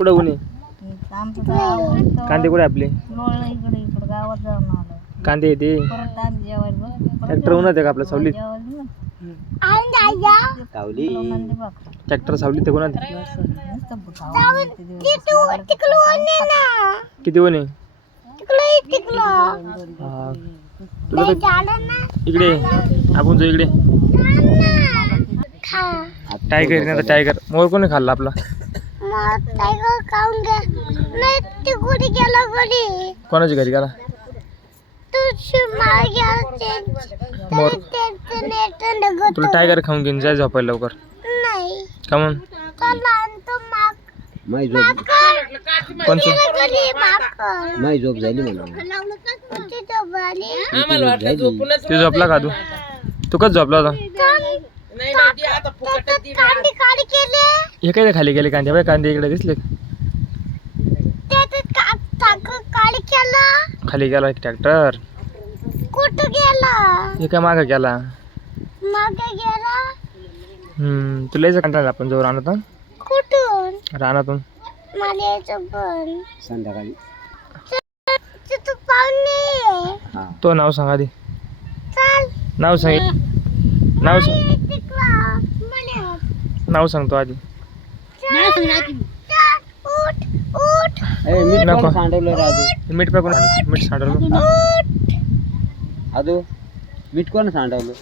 कुठं ऊन आहे? आमचं गाव कांदे कुठे आपले? लोळलं इकडे गावात जाऊन आलो. कांदे येते परत आम्ही जेवायला बसलो. ट्रॅक्टर उन्हात आहे का आपला सावलीत? जेवायला सावली नंदी बाकरा. ट्रॅक्टर सावलीत आहे कोणात? नुसतं बुटावं येते दिवस. किती ऊन आहे? हा. तुला इकडे आपण जो इकडे टायगर नाही तर टायगर मोर कोणी खाल्ला आपला? कोणाच्या घरी गेला मोर? तुला टायगर खाऊन घेऊन जाय झोपायला लवकर. का म्हणून? माई झोप कोणचं? माई झोप झाली म्हणा तू झोपला का? तू कच झोपला होता? हे काय खाली गेले कांदे? बाय कांदे इकडे दिसले खाली गेला एक ट्रॅक्टर. हे काय मागं गेला? तुला यायचं कंटाळा आपण जाऊ रानातून रानातून संध्याकाळी तो नाव सांग आधी. नाव सांग. नाव सांगतो आधी. मीठ नको. कोण सांडवलं रे आजू? मीठ टाकून मीठ सांडवलं. आजू मीठ कोण सांडवलं?